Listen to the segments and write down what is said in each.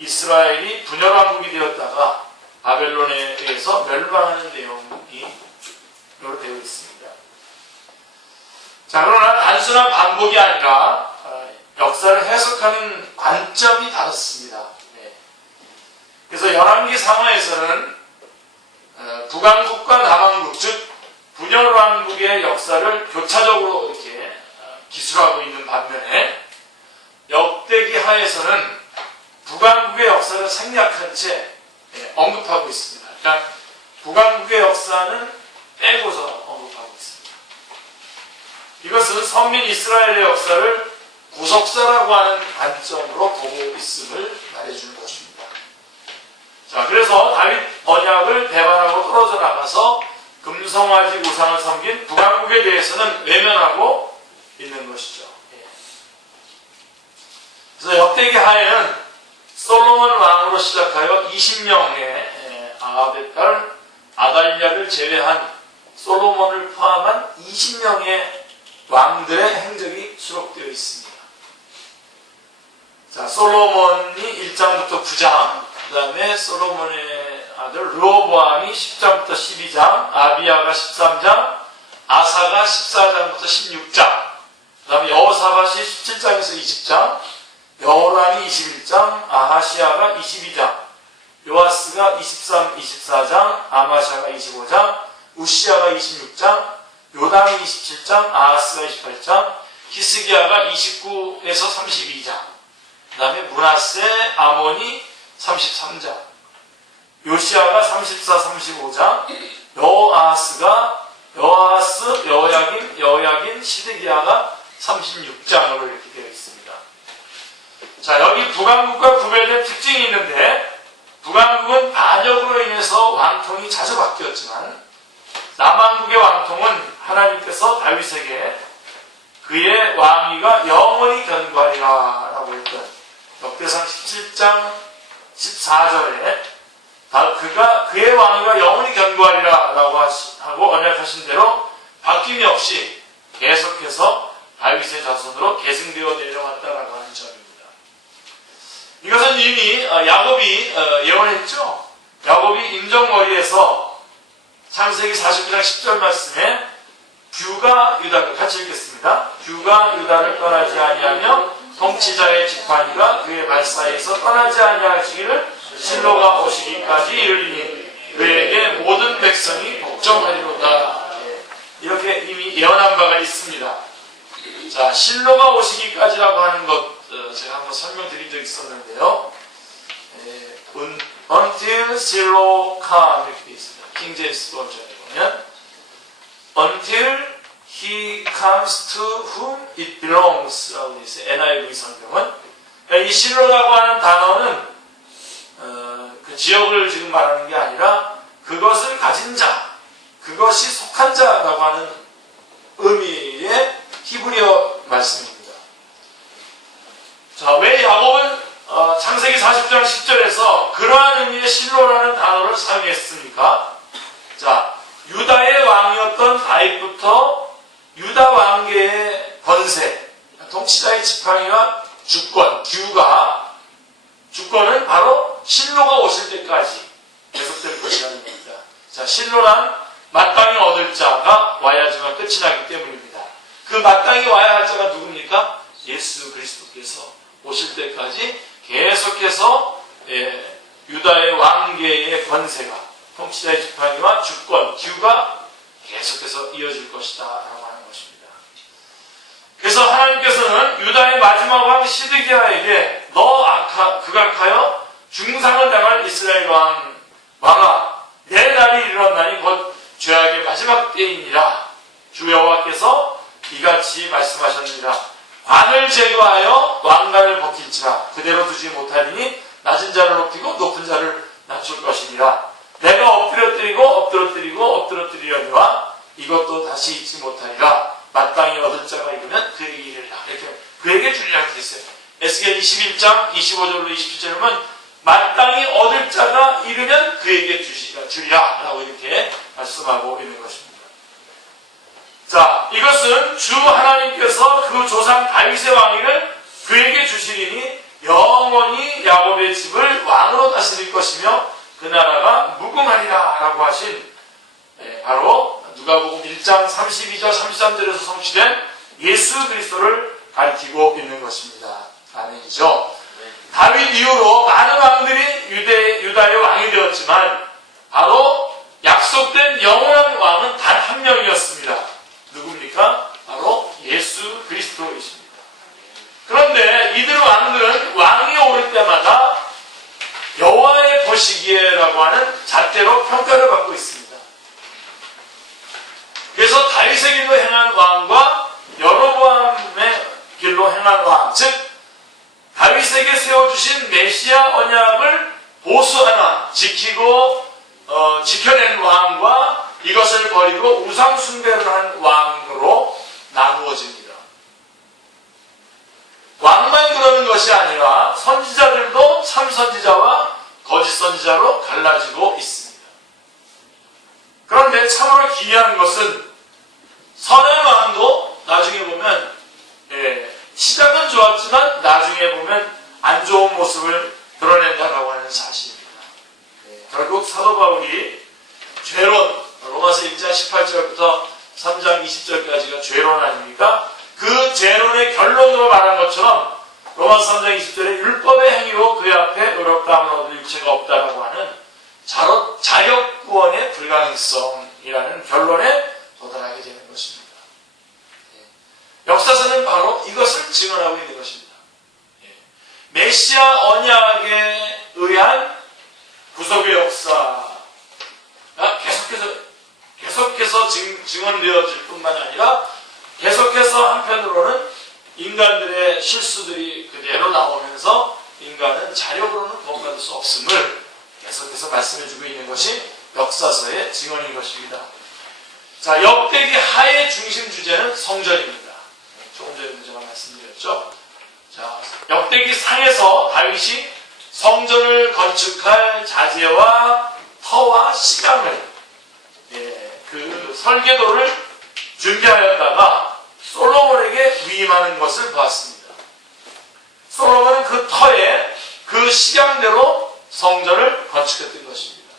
이스라엘이 분열왕국이 되었다가 바벨론에 의해서 멸망하는 내용이 되어 있습니다. 자, 그러나 단순한 반복이 아니라 역사를 해석하는 관점이 다릅니다. 그래서 열왕기 상하에서는 북왕국과 남왕국, 즉 분열왕국의 역사를 교차적으로 이렇게 기술하고 있는 반면에 역대기 하에서는 북왕국의 역사를 생략한 채 언급하고 있습니다. 그러니까 북왕국의 역사는 빼고서 언급하고 있습니다. 이것은 선민 이스라엘의 역사를 구속사라고 하는 관점으로 보고 있음을 말해주는 것입니다. 자, 그래서 다윗 언약을 배반하고 떨어져 나가서 금성화지 우상을 섬긴 북왕국에 대해서는 외면하고 있는 것이죠. 그래서 역대기 하에는 솔로몬 왕으로 시작하여 20명의 아합의 딸 아달랴를 제외한 솔로몬을 포함한 20명의 왕들의 행적이 수록되어 있습니다. 자, 솔로몬이 1장부터 9장, 그 다음에 솔로몬의 아들 르호보암이 10장부터 12장, 아비야가 13장, 아사가 14장부터 16장, 그 다음에 여호사밧이 17장에서 20장, 여호람이 21장, 아하시야가 22장, 요아스가 23, 24장, 아마샤가 25장, 우시야가 26장, 요담이 27장, 아하스가 28장, 히스기야가 29에서 32장, 그 다음에 므낫세, 아몬이 33장, 요시야가 34, 35장, 여호아스, 여호야긴, 시드기야가 36장으로 이렇게 되어 있습니다. 자, 여기 북왕국과 구별된 특징이 있는데, 북왕국은 반역으로 인해서 왕통이 자주 바뀌었지만, 남왕국의 왕통은 하나님께서 다윗에게 그의 왕위가 영원히 견고하리라 라고 했던 역대상 17장 14절에 그의 왕위가 영원히 견고하리라 라고 하고 언약하신 대로 바뀜이 없이 계속해서 다윗의 자손으로 계승되어 내려왔다라고 하는 점입니다. 이것은 이미 야곱이 예언했죠. 야곱이 임종머리에서 창세기 49장 10절 말씀에 규가 유다를 같이 읽겠습니다. 규가 유다를 떠나지 아니하며 통치자의 지팡이가 그의 발사에서 떠나지 아니하시기를 실로가 오시기까지 이르리니 그에게 모든 백성이 복종하리로다. 이렇게 이미 예언한 바가 있습니다. 자, 실로가 오시기까지라고 하는 것 제가 한번 설명드린 적이 있었는데요. Until Shiloh come 이렇게 되어 있습니다. 킹 제임스 버전에 보면 Until he comes to whom it belongs 라고 되어 있어요. NIV 성경은. 이 실로라고 하는 단어는 그 지역을 지금 말하는 게 아니라 그것을 가진 자, 그것이 속한 자라고 하는 의미의 히브리어 말씀입니다. 자, 왜 야곱은 창세기 40장 10절에서 그러한 의미의 실로라는 단어를 사용했습니까? 자, 유다의 왕이었던 다윗부터 유다 왕계의 권세, 통치자의 지팡이와 주권, 주권은 바로 실로가 오실 때까지 계속될 것이라는 겁니다. 자, 실로란 마땅히 얻을 자가 와야지만 끝이 나기 때문입니다. 그 마땅히 와야 할 자가 누굽니까? 예수 그리스도께서 오실 때까지 계속해서 유다의 왕계의 권세가, 통치자의 지팡이와 주권, 기후가 계속해서 이어질 것이다 라고 하는 것입니다. 그래서 하나님께서는 유다의 마지막 왕 시드기야에게 너 극악하여 중상을 당할 이스라엘 왕아, 내 날이 이르렀나니 곧 죄악의 마지막 때이니라. 주 여호와께서 이같이 말씀하셨느니라. 관을 제거하여 왕관을 벗길지라. 그대로 두지 못하리니 낮은 자를 높이고 높은 자를 낮출 것이니라. 내가 엎드러뜨리려니와 이것도 다시 잊지 못하리라. 마땅히 얻을 자가 이르면 그에게 이르리라. 이렇게 그에게 주리라 했어요. 에스겔 21장 25절로 27절은 마땅히 얻을 자가 이르면 그에게 주리라 라고 이렇게 말씀하고 있는 것입니다. 자, 이것은 주 하나님께서 그 조상 다윗의 왕위를 그에게 주시리니 영원히 야곱의 집을 왕으로 다스릴 것이며 그 나라가 무궁하리라 라고 하신 바로 누가복음 1장 32절 33절에서 성취된 예수 그리스도를 가리키고 있는 것입니다. 아멘이죠. 다윗 이후로 많은 왕들이 유다의 왕이 되었지만 바로 약속된 영원한 왕은 단 한 명이었습니다. 누굽니까? 바로 예수 그리스도이십니다. 그런데 이들 왕들은 왕이 오를 때마다 여호와의 보시기에라고 하는 잣대로 평가를 받고 있습니다. 그래서 다윗의 길로 행한 왕과 여로보암의 길로 행한 왕, 즉 다윗에게 세워주신 메시아 언약을 보수하나 지켜낸 왕과 이것을 버리고 우상 숭배를 한 왕으로 나누어집니다. 왕만 그러는 것이 아니라 선지자들도 참 선지자와 거짓 선지자로 갈라지고 있습니다. 그런데 참으로 기이한 것은 선한 왕도 나중에 보면 시작은 좋았지만 나중에 보면 안 좋은 모습을 드러낸다라고 하는 사실입니다. 결국 사도 바울이 죄론, 로마서 1장 18절부터 3장 20절까지가 죄론 아닙니까? 그 죄론의 결론으로 말한 것처럼 로마서 3장 20절에 율법의 행위로 그의 앞에 의롭다함을 얻을 일체가 없다라고 하는 자력구원의 불가능성이라는 결론에 도달하게 되는 것입니다. 역사서는 바로 이것을 증언하고 있는 것입니다. 메시아 언약에 의한 구속의 역사가 계속해서 증언되어질 뿐만 아니라 계속해서 한편으로는 인간들의 실수들이 그대로 나오면서 인간은 자력으로는 구원받을 수 없음을 계속해서 말씀해주고 있는 것이 역사서의 증언인 것입니다. 자, 역대기 하의 중심 주제는 성전입니다. 조금 전에 제가 말씀드렸죠. 자, 역대기 상에서 다윗이 성전을 건축할 자재와 터와 시간을 그 설계도를 준비하였다가 솔로몬에게 위임하는 것을 보았습니다. 솔로몬은 그 터에 그 시간대로 성전을 건축했던 것입니다.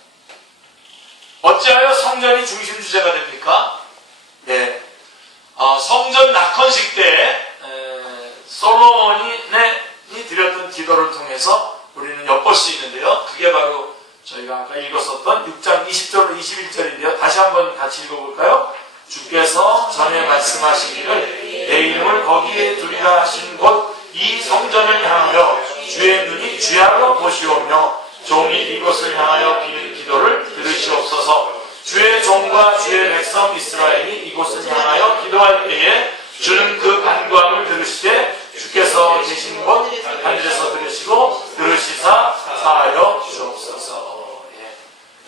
어찌하여 성전이 중심 주제가 됩니까? 성전 낙헌식 때 솔로몬이 드렸던 기도를 통해서 우리는 엿볼 수 있는데요. 그게 바로 저희가 아까 읽었었던 6장 20절로 21절인데요. 다시 한번 같이 읽어볼까요? 주께서 전에 말씀하시기를 내 이름을 거기에 두리라 하신 곳 이 성전을 향하여 주의 눈이 주야로 보시오며 종이 이곳을 향하여 비는 기도를 들으시옵소서. 주의 종과 주의 백성 이스라엘이 이곳을 향하여 기도할 때에 주는 그 간구함을 들으시되 주께서 계신 곳 하늘에서 들으시고 들으시사 사하여 주옵소서.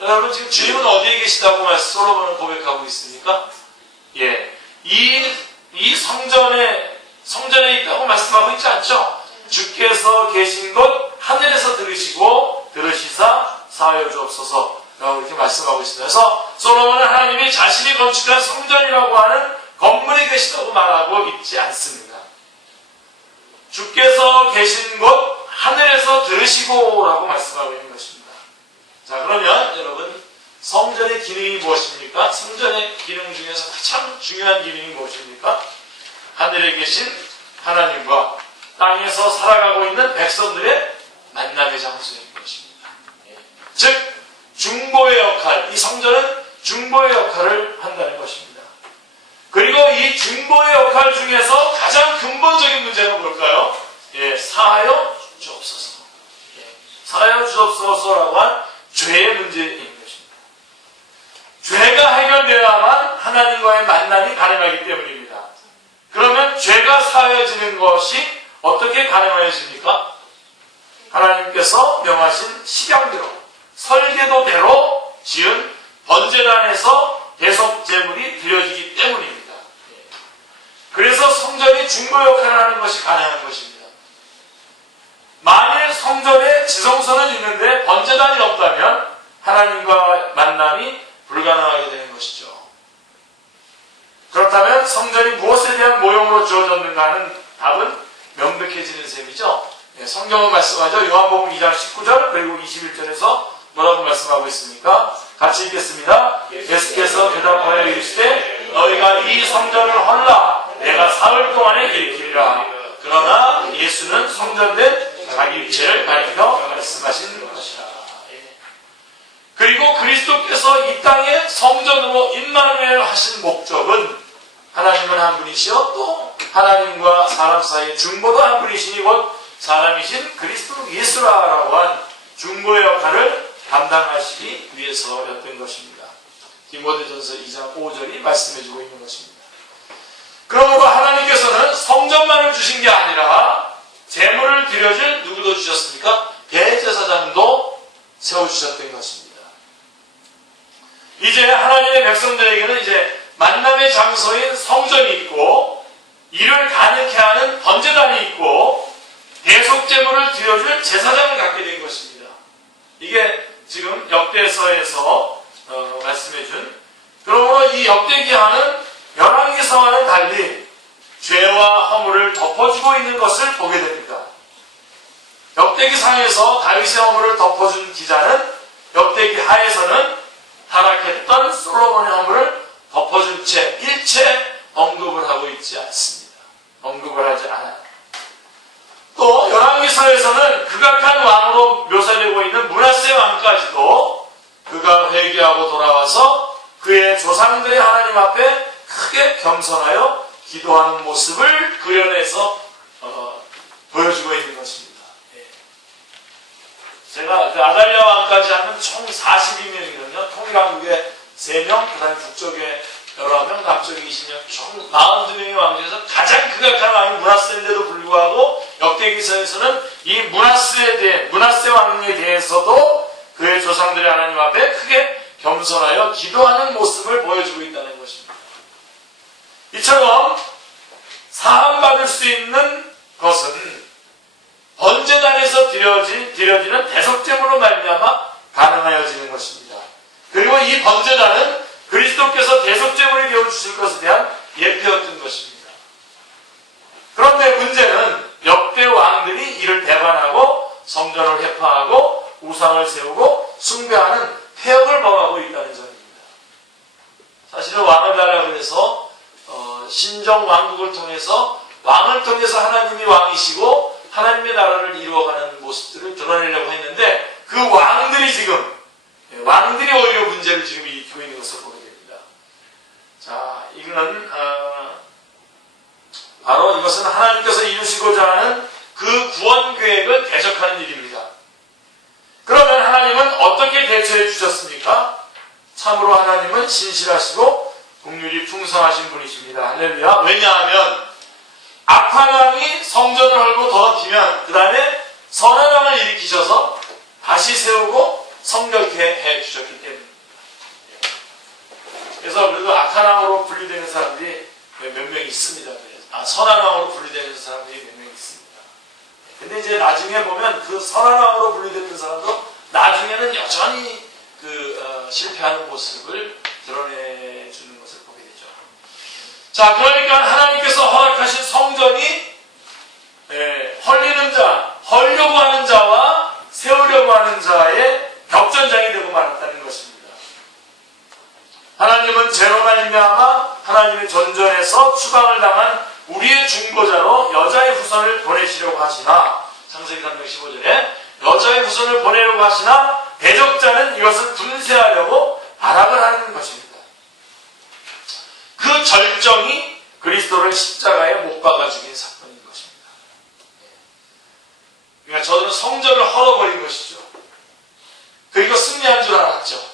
여러분 지금 주님은 어디에 계시다고 솔로몬은 고백하고 있습니까? 이 성전에 있다고 말씀하고 있지 않죠? 주께서 계신 곳 하늘에서 들으시고 들으시사 사하여 주옵소서 라고 이렇게 말씀하고 있습니다. 그래서 솔로몬은 하나님이 자신이 건축한 성전이라고 하는 건물에 계시다고 말하고 있지 않습니다. 주께서 계신 곳 하늘에서 들으시고 라고 말씀하고 있는 것입니다. 자, 그러면 여러분 성전의 기능이 무엇입니까? 성전의 기능 중에서 가장 중요한 기능이 무엇입니까? 하늘에 계신 하나님과 땅에서 살아가고 있는 백성들의 만남의 장소인 것입니다. 즉 중보의 역할, 이 성전은 중보의 역할을 한다는 것입니다. 그리고 이 중보의 역할 중에서 가장 근본적인 문제는 뭘까요? 사하여 주옵소서. 사하여 주옵소서라고 한 죄의 문제인 것입니다. 죄가 해결되어야만 하나님과의 만남이 가능하기 때문입니다. 그러면 죄가 사하여지는 것이 어떻게 가능해집니까? 하나님께서 명하신 식양대로, 설계도대로 지은 번제단에서 대속제물이 드려지기 때문입니다. 그래서 성전이 중보 역할을 하는 것이 가능한 것입니다. 만일 성전에 지성소는 있는데 번제단이 없다면 하나님과 만남이 불가능하게 되는 것이죠. 그렇다면 성전이 무엇에 대한 모형으로 주어졌는가 하는 답은 명백해지는 셈이죠. 성경은 말씀하죠. 요한복음 2장 19절 그리고 21절에서 뭐라고 말씀하고 있습니까? 같이 읽겠습니다. 예수께서 대답하여 이르시되 너희가 이 성전을 헐라 내가 사흘 동안에 일으키리라. 그러나 예수는 성전된 자기 육체를 가리켜 말씀하신 것이라. 그리고 그리스도께서 이 땅에 성전으로 임마누엘 하신 목적은 하나님은 한 분이시여 또 하나님과 사람 사이의 중보도 한 분이시니 곧 사람이신 그리스도 예수라라고 한 중보의 역할을 감당하시기 위해서였던 것입니다. 디모데전서 2장 5절이 말씀해주고 있는 것입니다. 그러므로 하나님께서는 성전만을 주신 게 아니라 제물을 드려줄 누구도 주셨습니까? 대제사장도 세워주셨던 것입니다. 이제 하나님의 백성들에게는 이제 만남의 장소인 성전이 있고 이를 가능케 하는 번제단이 있고 대속제물을 드려줄 제사장을 갖게 된 것입니다. 이게 지금 역대서에서 말씀해준 그러므로 이 역대기하는 열왕기서와는 달리 죄와 허물을 덮어주고 있는 것을 보게 됩니다. 역대기상에서 다윗의 허물을 덮어준 기자는 역대기 하에서는 타락했던 솔로몬의 허물을 덮어준 채 일체 언급을 하고 있지 않습니다. 언급을 하지 않아요. 또 열왕기서에서는 극악한 왕으로 묘사되고 있는 므낫세 왕까지도 그가 회개하고 돌아와서 그의 조상들의 하나님 앞에 크게 겸손하여 기도하는 모습을 그려내서 보여주고 있는 것입니다. 제가 그 아달랴 왕까지 하면 총 42명이거든요. 통일한국에 3명, 그 다음에 북쪽에 11명, 남쪽에 20명, 총 42명의 왕 중에서 가장 극악한 왕이 므낫세인데도 불구하고 역대기서에서는 이 므낫세 왕에 대해서도 그의 조상들의 하나님 앞에 크게 겸손하여 기도하는 모습을 보여주고 있다는 것입니다. 이처럼 사함받을 수 있는 것은 번제단에서 드려지는 대속제물로 말미암아 가능하여지는 것입니다. 그리고 이 번제단은 그리스도께서 대속제물이 되어주실 것에 대한 예표였던 것입니다. 그런데 문제는 역대 왕들이 이를 배반하고 성전을 회파하고 우상을 세우고 숭배하는 폐역을 범하고 있다는 점입니다. 사실은 왕을 달라고 해서 신정 왕국을 통해서 왕을 통해서 하나님이 왕이시고 하나님의 나라를 이루어가는 모습들을 드러내려고 했는데 그 왕들이 오히려 문제를 지금 일으키고 있는 것을 보게 됩니다. 자, 이거는 바로 이것은 하나님께서 이루시고자 하는 그 구원 계획을 대적하는 일입니다. 그러면 하나님은 어떻게 대처해 주셨습니까? 참으로 하나님은 신실하시고 긍휼이 풍성하신 분이십니다. 할렐루야. 왜냐하면 악한 왕이 성전을 헐고 더럽히면 그 다음에 선한 왕을 일으키셔서 다시 세우고 성결케 해주셨기 때문입니다. 그래서 그래도 악한 왕으로 분리되는 사람들이 몇 명 있습니다. 선한 왕으로 분리되는 사람들이 몇 명 있습니다. 근데 이제 나중에 보면 그 선한 왕으로 분리됐던 사람도 나중에는 여전히 실패하는 모습을 드러내주는 것을 보게 되죠. 자, 그러니까 하나님께서 허락하신 성전이 헐리는 자, 헐려고 하는 자와 세우려고 하는 자의 격전장이 되고 말았다는 것입니다. 하나님은 죄로 말미암아 하나님의 전전에서 추방을 당한 우리의 중보자로 여자의 후손을 보내시려고 하시나, 창세기 3장 15절에 여자의 후손을 보내려고 하시나 대적자는 이것을 분쇄하려고 발악을 하는 것입니다. 그 절정이 그리스도를 십자가에 못 박아 죽인 사건인 것입니다. 그러니까 저들은 성전을 헐어버린 것이죠. 그리고 승리한 줄 알았죠.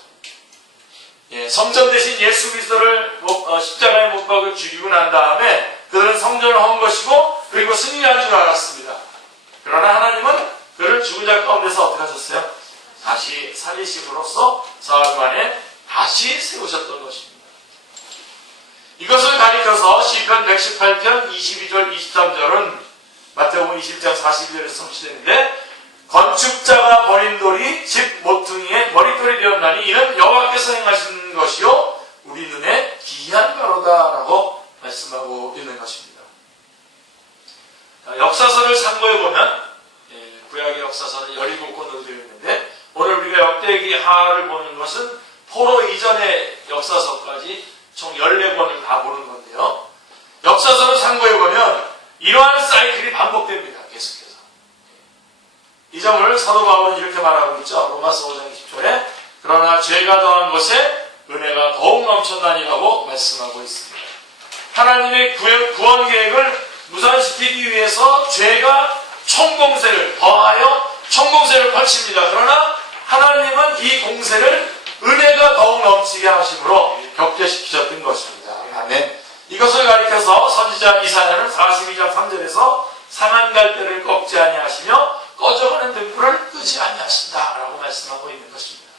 성전 대신 예수 그리스도를 십자가에 못 박아 죽이고 난 다음에 그들은 성전을 헌 것이고 그리고 승리한 줄 알았습니다. 그러나 하나님은 그를 죽은 자 가운데서 어떻게 하셨어요? 다시 살리심으로써 사흘 만에 다시 세우셨던 것입니다. 이것을 가리켜서 시편 118편 22절 23절은 마태복음 20장 42절에서 성취되는데, 건축자가 버린 돌이 집 모퉁이의 머릿돌이 되었나니 이는 여호와께서 행하신 것이요 우리 눈에 기이한 바로다라고 말씀하고 있는 것입니다. 역사서를 참고해 보면 구약의 역사서는 17권으로 되어 있는데 오늘 우리가 역대기 하를 보는 것은 포로 이전의 역사서까지 총 14권을 다 보는 건데요. 역사서를 참고해보면 이러한 사이클이 반복됩니다. 계속해서. 이 점을 사도 바울은 이렇게 말하고 있죠. 로마서 5장 20절에 그러나 죄가 더한 것에 은혜가 더욱 넘쳤나니라고 말씀하고 있습니다. 하나님의 구원 계획을 무산시키기 위해서 죄가 총공세를 더하여 총공세를 펼칩니다. 그러나 하나님은 이 공세를 은혜가 더욱 넘치게 하심으로 격퇴시키셨던 것입니다. 아멘. 이것을 가리켜서 선지자 이사야는 42장 3절에서 상한 갈대를 꺾지 아니하시며 꺼져가는 등불을 끄지 아니하신다라고 말씀하고 있는 것입니다.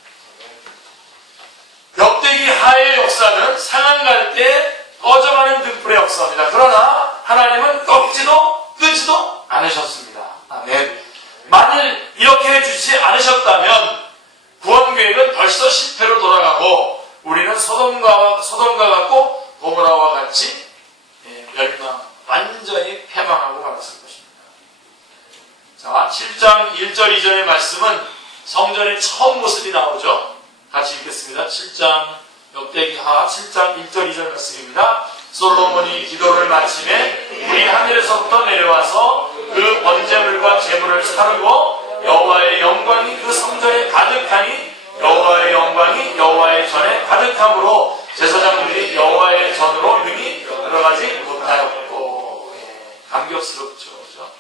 역대기 하의 역사는 상한 갈대 꺼져가는 등불의 역사입니다. 그러나 하나님은 꺾지도 끄지도 않으셨습니다. 아멘. 만일 이렇게 해주지 않으셨다면 구원 계획은 벌써 실패로 돌아가고 우리는 소돔과 같고 고모라와 같이 멸망, 완전히 패망하고 말았을 것입니다. 자, 7장 1절 2절의 말씀은 성전의 처음 모습이 나오죠. 같이 읽겠습니다. 7장 역대기하 7장 1절 2절 말씀입니다. 솔로몬이 기도를 마침에 불이 하늘에서부터 내려와서 그 번제물과 제물을 사르고 여호와의 영광이 그 성전에 가득하니 여호와의 영광이 여호와의 전에 가득함으로 제사장들이 여호와의 전으로 능히 들어가지 못하였고. 감격스럽죠. 그렇죠?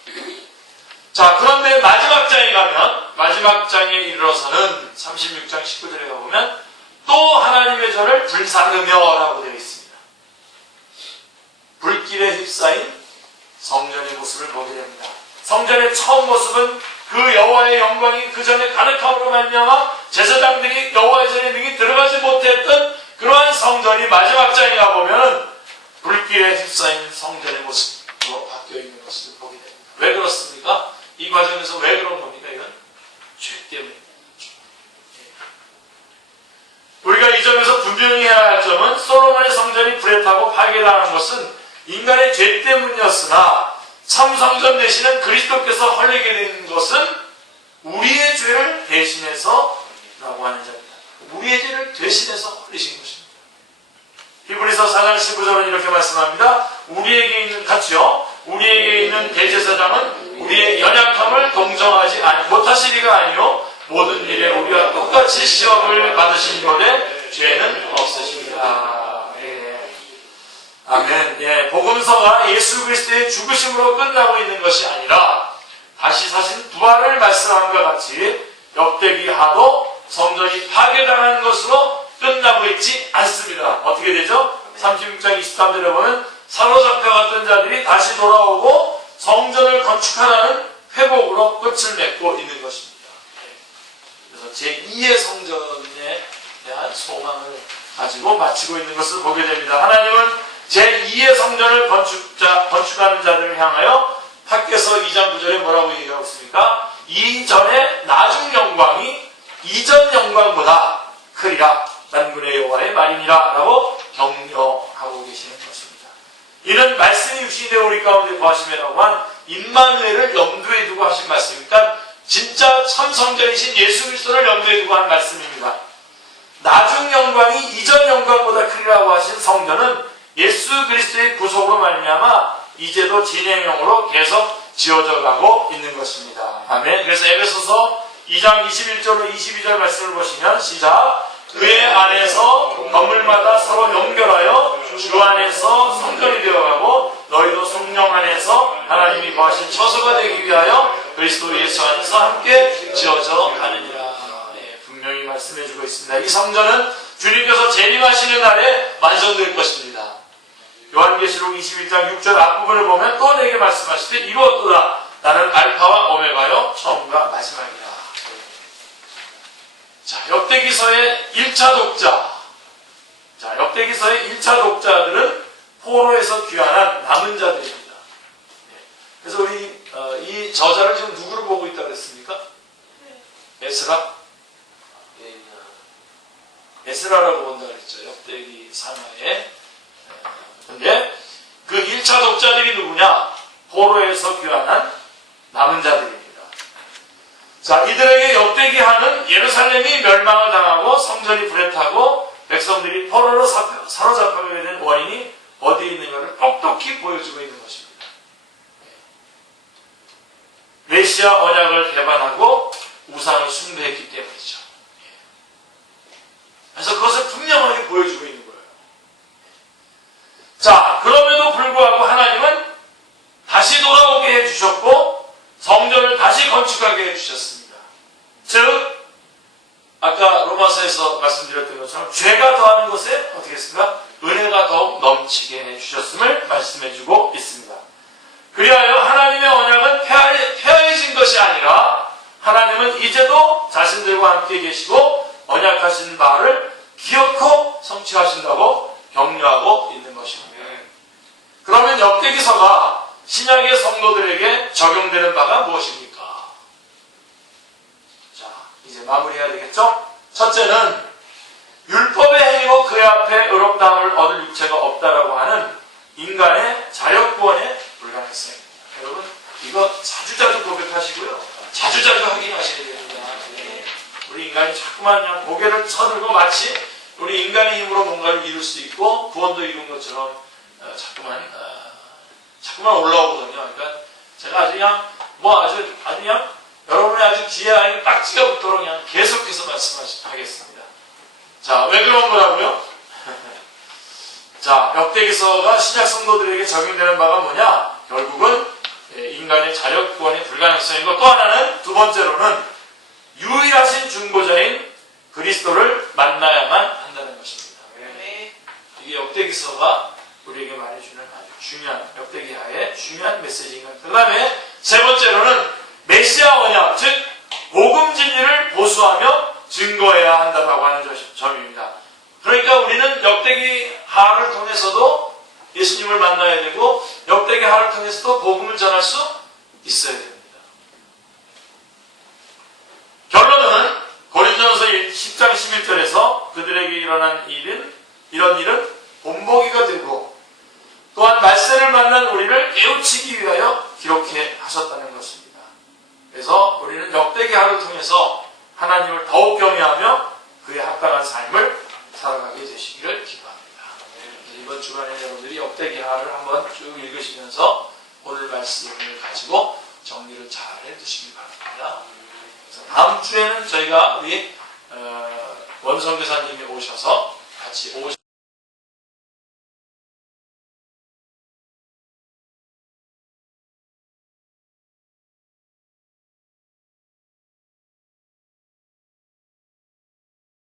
자, 그런데 마지막 장에 가면 마지막 장에 이르러서는 36장 19절에 가보면 또 하나님의 전을 불사르며 라고 되어 있습니다. 불길에 휩싸인 성전의 모습을 보게 됩니다. 성전의 처음 모습은 그 여호와의 영광이 그 전에 가득함으로 말미암아 제사장들이 여호와의 전에 능히 들어가지 못했던 그러한 성전이 마지막 장에 가보면 불길에 휩싸인 성전의 모습으로 바뀌어 있는 것을 보게 됩니다. 왜 그렇습니까? 이 과정에서 왜 그런 겁니까? 이건 죄 때문입니다. 우리가 이 점에서 분명히 해야 할 점은 솔로몬의 성전이 불에 타고 파괴당한 것은 인간의 죄 때문이었으나 참 성전 대신은 그리스도께서 헐리게 된 것은 우리의 죄를 대신해서 라고 하는 점입니다. 우리의 죄를 대신해서 헐리신 것입니다. 히브리서 4장 19절은 이렇게 말씀합니다. 우리에게 있는 같이요. 우리에게 있는 대제사장은 우리의 연약함을 동정하지 못하시리가 아니요 모든 일에 우리와 똑같이 시험을 받으신 것에 죄는 없으십니다. 네. 아멘. 예, 복음서가 예수 그리스도의 죽으심으로 끝나고 있는 것이 아니라 다시 사신 부활을 말씀함과 같이 역대기하도 성전이 파괴당한 것으로 끝나고 있지 않습니다. 어떻게 되죠? 36장 23절에 보면 사로잡혀갔던 자들이 다시 돌아오고 성전을 건축하라는 회복으로 끝을 맺고 있는 것입니다. 그래서 제2의 성전에 대한 소망을 가지고 마치고 있는 것을 보게 됩니다. 하나님은 제2의 성전을 건축하는 자들을 향하여 밖에서 2장 9절에 뭐라고 얘기하고 있습니까? 이전의 나중 영광이 이전 영광보다 크리라 만군의 여호와의 말이니라 라고 격려하고 계시는 것입니다. 이는 말씀이 육신이 되어 우리 가운데 거하심이라고 한 임마누엘을 염두에 두고 하신 말씀이니까 진짜 참 성전이신 예수 그리스도를 염두에 두고 한 말씀입니다. 나중 영광이 이전 영광보다 크리라고 하신 성전은 예수 그리스도의 구속으로 말미암아 이제도 진행형으로 계속 지어져 가고 있는 것입니다. 아멘. 그래서 에베소서 2장 21절로 22절 말씀을 보시면 시작. 그의 안에서 건물마다 서로 연결하여 주 안에서 성전이 되어가고 너희도 성령 안에서 하나님이 거하신 처소가 되기 위하여 그리스도 예수 안에서 함께 지어져 가느니라. 네, 분명히 말씀해주고 있습니다. 이 성전은 주님께서 재림하시는 날에 완성될 것입니다. 요한계시록 21장 6절 앞부분을 보면 또 내게 말씀하시되 이루었도다. 나는 알파와 오메가요 처음과 마지막이다. 자, 역대기서의 1차 독자. 자, 역대기서의 1차 독자들은 포로에서 귀환한 남은 자들입니다. 그래서 우리 이 저자를 지금 누구를 보고 있다고 그랬습니까? 에스라? 에스라라고 본다고 그랬죠. 역대기 산하에. 근데 그 1차 독자들이 누구냐? 포로에서 귀환한 남은 자들입니다. 자, 이들에게 역대기하는 예루살렘이 멸망을 당하고 성전이 불에 타고 백성들이 포로로 사로잡히게 된 원인이 어디에 있는가를 똑똑히 보여주고 있는 것입니다. 메시아 언약을 배반하고 우상을 숭배했기 때문이죠. 그래서 그것을 분명하게 보여주고 있는 거예요. 자, 그럼에도 불구하고 하나님은 다시 돌아오게 해주셨고 성전을 다시 건축하게 해주셨습니다. 즉 아까 로마서에서 말씀드렸던 것처럼 죄가 더하는 것에 어떻게 했습니까? 은혜가 더욱 넘치게 해주셨음을 말씀해주고 있습니다. 그리하여 하나님의 언약은 폐하해진 것이 아니라 하나님은 이제도 자신들과 함께 계시고 언약하신 바를 기어코 성취하신다고 격려하고 있는 것입니다. 그러면 역대기서가 신약의 성도들에게 적용되는 바가 무엇입니까? 자, 이제 마무리해야 되겠죠? 첫째는 율법의 행위로 그의 앞에 의롭다함을 얻을 육체가 없다라고 하는 인간의 자력구원의 불가능성입니다. 여러분 이거 자주자주 고백하시고요. 자주자주 확인하셔야 됩니다. 우리 인간이 자꾸만 그냥 고개를 쳐들고 마치 우리 인간의 힘으로 뭔가를 이룰 수 있고 구원도 이룬 것처럼 자꾸만 올라오거든요. 그러니까 제가 아주 그냥 아주 그냥 여러분의 아주 귀에 아예 딱지가 붙도록 그냥 계속해서 말씀하겠습니다. 자, 왜 그런 거라고요? 자, 역대기서가 신약 성도들에게 적용되는 바가 뭐냐? 결국은 인간의 자력 구원의 불가능성이고 또 하나는 두 번째로는 유일하신 중보자인 그리스도를 만나야만 한다는 것입니다. 이게 역대기서가 우리에게 말해주는 아주 중요한 역대기하의 중요한 메시지인 겁니다. 그 다음에 세 번째로는 메시아 언약, 즉 복음 진리를 보수하며 증거해야 한다고 하는 점입니다. 그러니까 우리는 역대기하를 통해서도 예수님을 만나야 되고 역대기하를 통해서도 복음을 전할 수 있어야 됩니다. 결론은 고린도전서 10장 11절에서 그들에게 일어난 이런 일은 본보기가 되고 또한 말세를 만난 우리를 깨우치기 위하여 기록해 하셨다는 것입니다. 그래서 우리는 역대기하를 통해서 하나님을 더욱 경외하며 그에 합당한 삶을 살아가게 되시기를 기도합니다. 이번 주간에 여러분들이 역대기하를 한번 쭉 읽으시면서 오늘 말씀을 가지고 정리를 잘 해두시기 바랍니다. 다음 주에는 저희가 우리 원성교사님이 오셔서 같이